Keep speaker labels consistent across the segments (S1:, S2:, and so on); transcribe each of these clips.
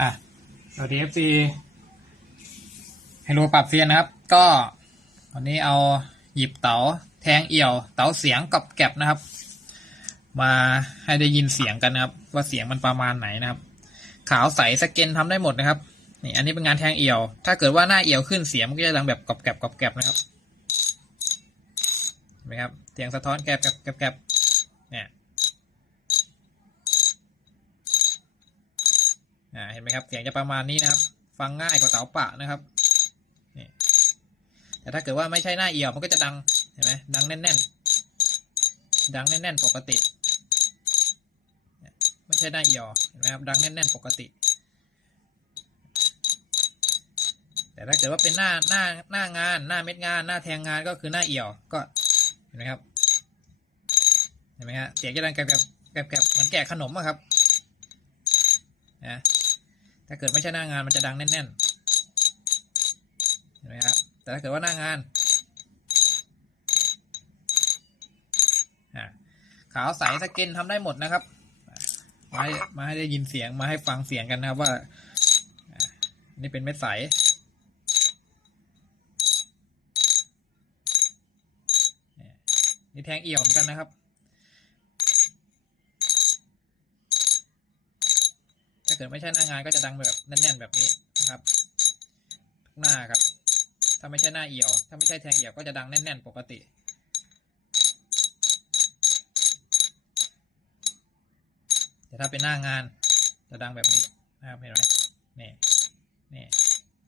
S1: อะสวัสดี FC ไฮโลปรับเซียนนะครับ ก็วันนี้เอาหยิบเต๋าแทงเอี่ยว เต๋าเสียงกับแก็บนะครับ มาให้ได้ยินเสียงกันนะครับ ว่าเสียงมันประมาณไหนนะครับ ขาวใสสเกนทำได้หมดนะครับนี่อันนี้เป็นงานแทงเอี่ยว ถ้าเกิดว่าหน้าเอี่ยวขึ้นเสียงมันก็จะดังแบบกรอบแกรบกรอบแกรบนะครับเห็นไหมครับเสียงสะท้อนแกรบแกรบแกรบแกรบเนี่ย อ่าเห็นไหมครับเสียงจะประมาณนี้นะครับ ฟังง่ายกว่าเต๋าปะนะครับนี่แต่ถ้าเกิดว่าไม่ใช่หน้าเอี่ยวมันก็จะดังเห็นไหมดังแน่นๆ ดังแน่นๆ ปกติไม่ใช่หน้าเอี่ยวเห็นไหมครับดังแน่นๆ ปกติ แต่ถ้าเกิดว่าเป็นหน้าหน้าหน้างานหน้าเม็ดงานหน้าแทงงานก็คือหน้าเอี่ยวก็เห็นไหมครับเห็นไหมฮะเสียงจะดังแกรบแกรบแกรบเหมือนแกะขนมอะครับนะ ถ้าเกิดไม่ใช่หน้างานมันจะดังแน่นๆเห็นไหมครับแต่ถ้าเกิดว่าหน้างานขาวใสสเกินทำได้หมดนะครับ มาให้มาให้ได้ยินเสียงมาให้ฟังเสียงกันนะครับว่า นี่เป็นเม็ดใสนี่ยนี่แทงเอี่ยวเหมือนกันนะครับ ถ้า เกิดไม่ใช่หน้างานก็จะดังแบบแน่นๆแบบนี้นะครับทุกหน้าครับ ถ้าไม่ใช่หน้าเอี่ยว ถ้าไม่ใช่แทงเอี่ยวก็จะดังแน่นๆปกติแต่ถ้าเป็นหน้างานจะดังแบบนี้นะครับเห็นไหมนี่นี่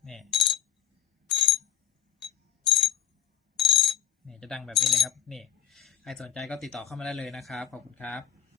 S1: นี่นี่จะดังแบบนี้เลยครับ นี่ ใครสนใจก็ติดต่อเข้ามาได้เลยนะครับ ขอบคุณครับ